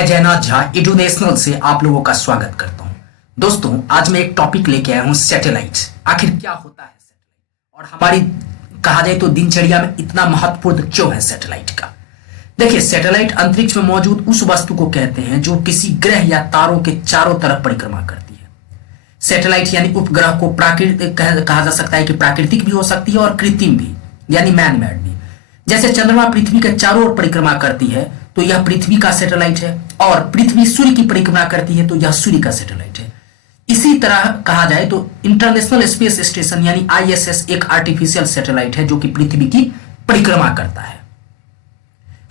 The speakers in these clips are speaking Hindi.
मैं जयनाथ झा एडुनेशनल से आप लोगों का स्वागत करता हूं। दोस्तों, आज मैं एक टॉपिक लेके आया हूं, सैटेलाइट। आखिर क्या होता है सैटेलाइट और हमारी कहा जाए तो दिनचर्या में इतना महत्वपूर्ण क्यों है सैटेलाइट का। देखिए, सैटेलाइट अंतरिक्ष में मौजूद उस वस्तु को कहते हैं जो किसी ग्रह या तारों के चारों तरफ परिक्रमा करती है। सैटेलाइट यानी उपग्रह को प्राकृतिक कहा जा सकता है कि प्राकृतिक भी हो सकती है और कृत्रिम भी, यानी मैन मेड भी। जैसे चंद्रमा पृथ्वी के चारों ओर परिक्रमा करती है तो यह पृथ्वी का सैटेलाइट है, और पृथ्वी सूर्य की परिक्रमा करती है तो यह सूर्य का सैटेलाइट है। इसी तरह कहा जाए तो इंटरनेशनल स्पेस स्टेशन यानी आईएसएस एक आर्टिफिशियल सैटेलाइट है जो कि पृथ्वी की परिक्रमा करता है।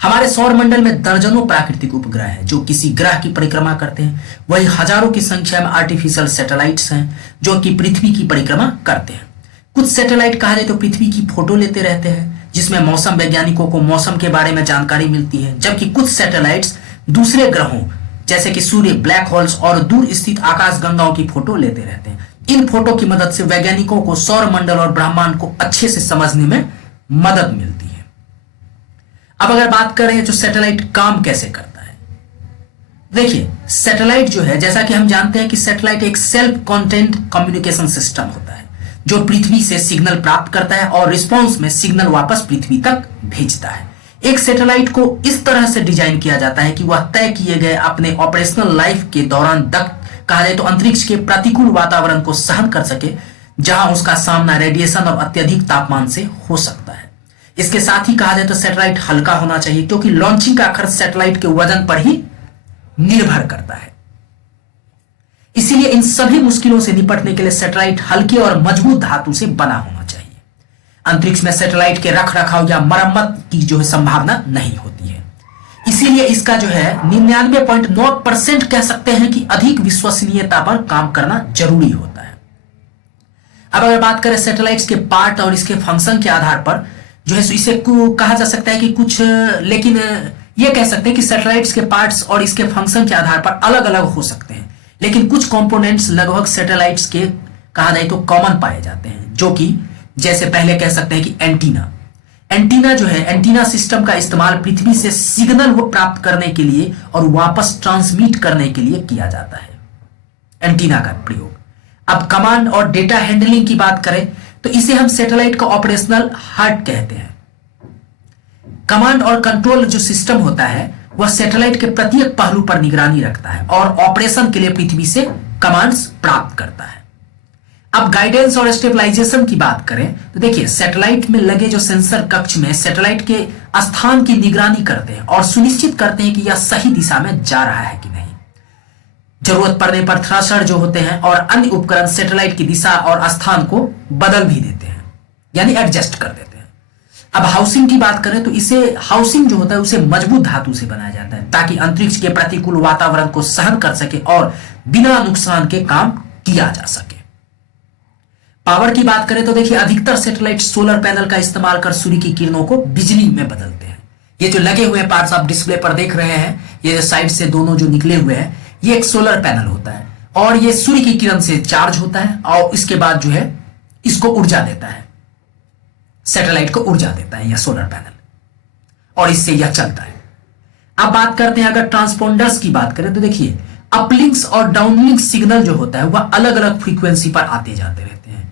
हमारे सौर मंडल में दर्जनों प्राकृतिक उपग्रह हैं जो किसी ग्रह की परिक्रमा करते हैं। वही हजारों की संख्या में आर्टिफिशियल सैटेलाइट्स हैं जो कि पृथ्वी की परिक्रमा करते हैं। कुछ सैटेलाइट कहा जाए तो पृथ्वी की फोटो लेते रहते हैं जिसमें मौसम वैज्ञानिकों को मौसम के बारे में जानकारी मिलती है, जबकि कुछ सैटेलाइट्स दूसरे ग्रहों जैसे कि सूर्य, ब्लैक होल्स और दूर स्थित आकाशगंगाओं की फोटो लेते रहते हैं। इन फोटो की मदद से वैज्ञानिकों को सौर मंडल और ब्रह्मांड को अच्छे से समझने में मदद मिलती है। अब अगर बात करें जो सैटेलाइट काम कैसे करता है, देखिए सैटेलाइट जो है, जैसा कि हम जानते हैं कि सैटेलाइट एक सेल्फ कॉन्टेंट कम्युनिकेशन सिस्टम होता है जो पृथ्वी से सिग्नल प्राप्त करता है और रिस्पॉन्स में सिग्नल वापस पृथ्वी तक भेजता है। एक सैटेलाइट को इस तरह से डिजाइन किया जाता है कि वह तय किए गए अपने ऑपरेशनल लाइफ के दौरान कहा जाए तो अंतरिक्ष के प्रतिकूल वातावरण को सहन कर सके, जहां उसका सामना रेडिएशन और अत्यधिक तापमान से हो सकता है। इसके साथ ही कहा जाए तो सैटेलाइट हल्का होना चाहिए क्योंकि लॉन्चिंग का खर्च सैटेलाइट के वजन पर ही निर्भर करता है। इसीलिए इन सभी मुश्किलों से निपटने के लिए सैटेलाइट हल्के और मजबूत धातु से बना होना चाहिए। अंतरिक्ष में सैटेलाइट के रख रखाव या मरम्मत की जो है संभावना नहीं होती है। इसीलिए इसका जो है 99.9% कह सकते हैं कि अधिक विश्वसनीयता पर काम करना जरूरी होता है। अब अगर बात करें सैटेलाइट्स के पार्ट और इसके फंक्शन के आधार पर जो है इसे कहा जा सकता है कि कुछ, लेकिन यह कह सकते हैं कि सैटेलाइट्स के पार्ट्स और इसके फंक्शन के आधार पर अलग अलग हो सकते हैं, लेकिन कुछ कंपोनेंट्स लगभग सैटेलाइट्स के कहा जाए तो कॉमन पाए जाते हैं, जो कि जैसे पहले कह सकते हैं कि एंटीना जो है, एंटीना सिस्टम का इस्तेमाल पृथ्वी से सिग्नल को प्राप्त करने के लिए और वापस ट्रांसमिट करने के लिए किया जाता है, एंटीना का प्रयोग। अब कमांड और डेटा हैंडलिंग की बात करें तो इसे हम सैटेलाइट का ऑपरेशनल हार्ट कहते हैं। कमांड और कंट्रोल जो सिस्टम होता है वह सैटेलाइट के प्रत्येक पहलू पर निगरानी रखता है और ऑपरेशन के लिए पृथ्वी से कमांड्स प्राप्त करता है। अब गाइडेंस और स्टेबलाइजेशन की बात करें तो देखिए, सैटेलाइट में लगे जो सेंसर कक्ष में सैटेलाइट के स्थान की निगरानी करते हैं और सुनिश्चित करते हैं कि यह सही दिशा में जा रहा है कि नहीं। जरूरत पड़ने पर थ्रस्टर जो होते हैं और अन्य उपकरण सैटेलाइट की दिशा और स्थान को बदल भी देते हैं, यानी एडजस्ट कर देते हैं। अब हाउसिंग की बात करें तो इसे हाउसिंग जो होता है उसे मजबूत धातु से बनाया जाता है ताकि अंतरिक्ष के प्रतिकूल वातावरण को सहन कर सके और बिना नुकसान के काम किया जा सके। पावर की बात करें तो देखिए, अधिकतर सैटेलाइट सोलर पैनल का इस्तेमाल कर सूर्य की किरणों को बिजली में बदलते हैं। ये जो लगे हुए पार्ट्स आप डिस्प्ले पर देख रहे हैं, ये जो साइड से दोनों जो निकले हुए हैं, ये एक सोलर पैनल होता है और ये सूर्य की किरण से चार्ज होता है और इसके बाद जो है इसको ऊर्जा देता है, सैटेलाइट को ऊर्जा देता है यह सोलर पैनल, और इससे यह चलता है। अब बात करते हैं अगर ट्रांसपोंडर्स की बात करें तो देखिए, अपलिंक्स और डाउनलिंक सिग्नल जो होता है वह अलग अलग फ्रीक्वेंसी पर आते जाते रहते हैं।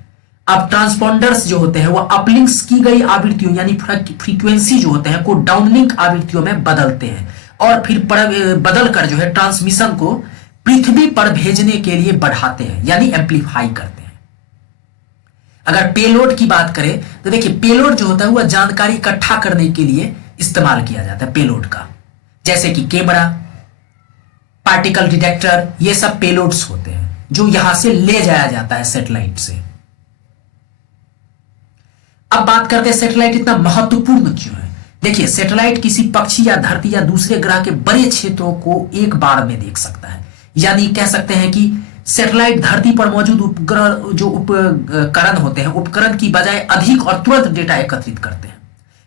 अब ट्रांसपोंडर्स जो होते हैं वह अपलिंक्स की गई आवृत्तियों यानी फ्रीक्वेंसी जो होते हैं को डाउनलिंक आवृत्तियों में बदलते हैं और फिर बदलकर जो है ट्रांसमिशन को पृथ्वी पर भेजने के लिए बढ़ाते हैं, यानी एम्पलीफाई करते हैं। अगर पेलोड की बात करें तो देखिए, पेलोड जो होता है वह जानकारी इकट्ठा करने के लिए इस्तेमाल किया जाता है पेलोड का, जैसे कि कैमरा, पार्टिकल डिटेक्टर, ये सब पेलोड्स होते हैं जो यहां से ले जाया जाता है सैटेलाइट से। अब बात करते हैं सैटेलाइट इतना महत्वपूर्ण क्यों है। देखिए, सैटेलाइट किसी पक्षी या धरती या दूसरे ग्रह के बड़े क्षेत्रों को एक बार में देख सकता है, यानी कह सकते हैं कि सैटेलाइट धरती पर मौजूद उपग्रह जो उपकरण होते हैं, उपकरण की बजाय अधिक और तुरंत डेटा एकत्रित करते हैं।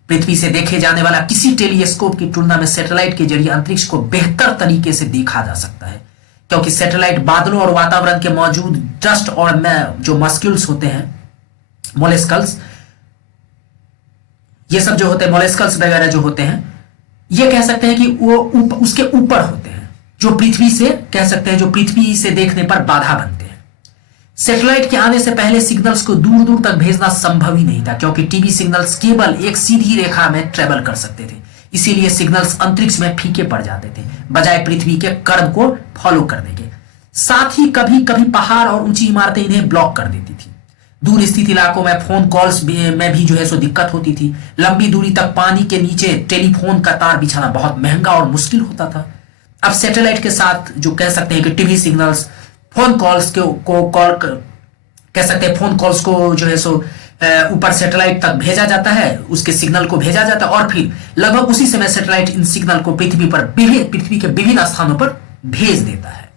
पृथ्वी से देखे जाने वाला किसी टेलीस्कोप की तुलना में सैटेलाइट के जरिए अंतरिक्ष को बेहतर तरीके से देखा जा सकता है, क्योंकि सैटेलाइट बादलों और वातावरण के मौजूद डस्ट और जो मस्क्यूल्स होते हैं, मोलेस्कल्स, ये सब जो होते हैं, मोलेस्कल्स वगैरह जो होते हैं, ये कह सकते हैं कि वो उसके ऊपर होते हैं, जो पृथ्वी से कह सकते हैं, जो पृथ्वी से देखने पर बाधा बनते हैं। सैटेलाइट के आने से पहले सिग्नल्स को दूर दूर तक भेजना संभव ही नहीं था, क्योंकि टीवी सिग्नल्स केवल एक सीधी रेखा में ट्रेवल कर सकते थे। इसीलिए सिग्नल्स अंतरिक्ष में फीके पड़ जाते थे, बजाय पृथ्वी के कर्व को फॉलो करने के। साथ ही कभी कभी पहाड़ और ऊंची इमारतें इन्हें ब्लॉक कर देती थी। दूर स्थित इलाकों में फोन कॉल्स में भी जो है सो दिक्कत होती थी। लंबी दूरी तक पानी के नीचे टेलीफोन का तार बिछाना बहुत महंगा और मुश्किल होता था। अब सैटेलाइट के साथ जो कह सकते हैं कि टीवी सिग्नल्स, फोन कॉल्स को कॉल कह सकते हैं, फोन कॉल्स को जो है सो ऊपर सैटेलाइट तक भेजा जाता है, उसके सिग्नल को भेजा जाता है, और फिर लगभग उसी समय सैटेलाइट इन सिग्नल को पृथ्वी के विभिन्न स्थानों पर भेज देता है।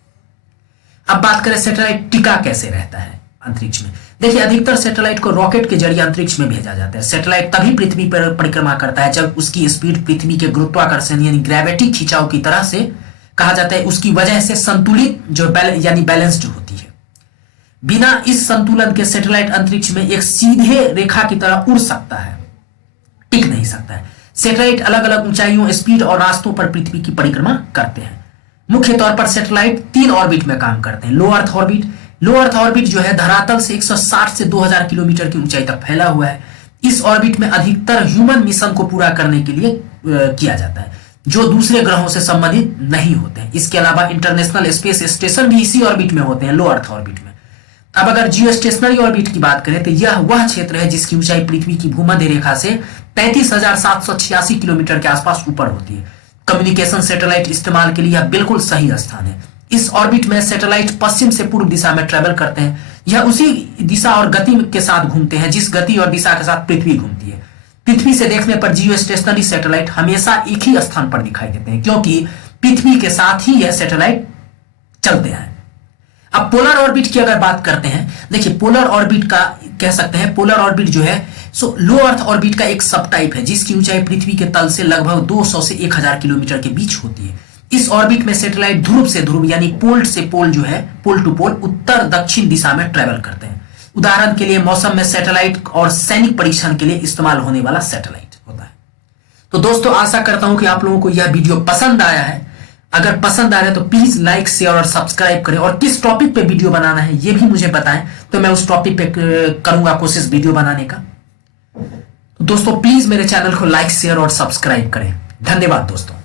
अब बात करें सैटेलाइट टिका कैसे रहता है अंतरिक्ष में। देखिए, अधिकतर सैटेलाइट को रॉकेट के जरिए अंतरिक्ष में भेजा जाता है। सैटेलाइट तभी पृथ्वी पर परिक्रमा करता है जब उसकी स्पीड पृथ्वी के गुरुत्वाकर्षण यानी ग्रेविटी खिंचाव की तरह से, कहा जाता है, उसकी वजह से संतुलित यानी बैलेंस्ड होती है। बिना इस संतुलन के सैटेलाइट अंतरिक्ष में एक सीधे रेखा की तरह उड़ सकता है, टिक नहीं सकता है। सैटेलाइट अलग अलग ऊंचाइयों, स्पीड और रास्तों पर पृथ्वी की परिक्रमा करते हैं। मुख्य तौर पर सैटेलाइट 3 ऑर्बिट में काम करते हैं। लो अर्थ ऑर्बिट जो है धरातल से 160 से 2000 किलोमीटर की ऊंचाई तक फैला हुआ है। इस ऑर्बिट में अधिकतर ह्यूमन मिशन को पूरा करने के लिए किया जाता है, जो दूसरे ग्रहों से संबंधित नहीं होते हैं। इसके अलावा इंटरनेशनल स्पेस स्टेशन भी इसी ऑर्बिट में होते हैं, लो अर्थ ऑर्बिट में। अब अगर जियो स्टेशनरी ऑर्बिट की बात करें तो यह वह क्षेत्र है जिसकी ऊंचाई पृथ्वी की भूमध्य रेखा से 33,786 किलोमीटर के आसपास ऊपर होती है। कम्युनिकेशन सैटेलाइट इस्तेमाल के लिए यह बिल्कुल सही स्थान है। इस ऑर्बिट में सैटेलाइट पश्चिम से पूर्व दिशा में ट्रेवल करते हैं। यह उसी दिशा और गति के साथ घूमते हैं जिस गति और दिशा के साथ पृथ्वी घूमती है। पृथ्वी से देखने पर जियो स्टेशनरी सैटेलाइट हमेशा एक ही स्थान पर दिखाई देते हैं, क्योंकि पृथ्वी के साथ ही यह सैटेलाइट चलते हैं। अब पोलर ऑर्बिट की अगर बात करते हैं, देखिए पोलर ऑर्बिट का कह सकते हैं, पोलर ऑर्बिट जो है सो लो अर्थ ऑर्बिट का एक सब टाइप है जिसकी ऊंचाई पृथ्वी के तल से लगभग 200 से 1000 किलोमीटर के बीच होती है। इस ऑर्बिट में सैटेलाइट ध्रुव से ध्रुव यानी पोल से पोल जो है, पोल टू पोल, उत्तर दक्षिण दिशा में ट्रेवल करते हैं। उदाहरण के लिए मौसम में सैटेलाइट और सैनिक परीक्षण के लिए इस्तेमाल होने वाला सैटेलाइट होता है। तो दोस्तों, आशा करता हूं कि आप लोगों को यह वीडियो पसंद आया है। अगर पसंद आ रहा है तो प्लीज लाइक, शेयर और सब्सक्राइब करें, और किस टॉपिक पे वीडियो बनाना है ये भी मुझे बताएं, तो मैं उस टॉपिक पे करूंगा कोशिश वीडियो बनाने का। तो दोस्तों, प्लीज मेरे चैनल को लाइक, शेयर और सब्सक्राइब करें। धन्यवाद दोस्तों।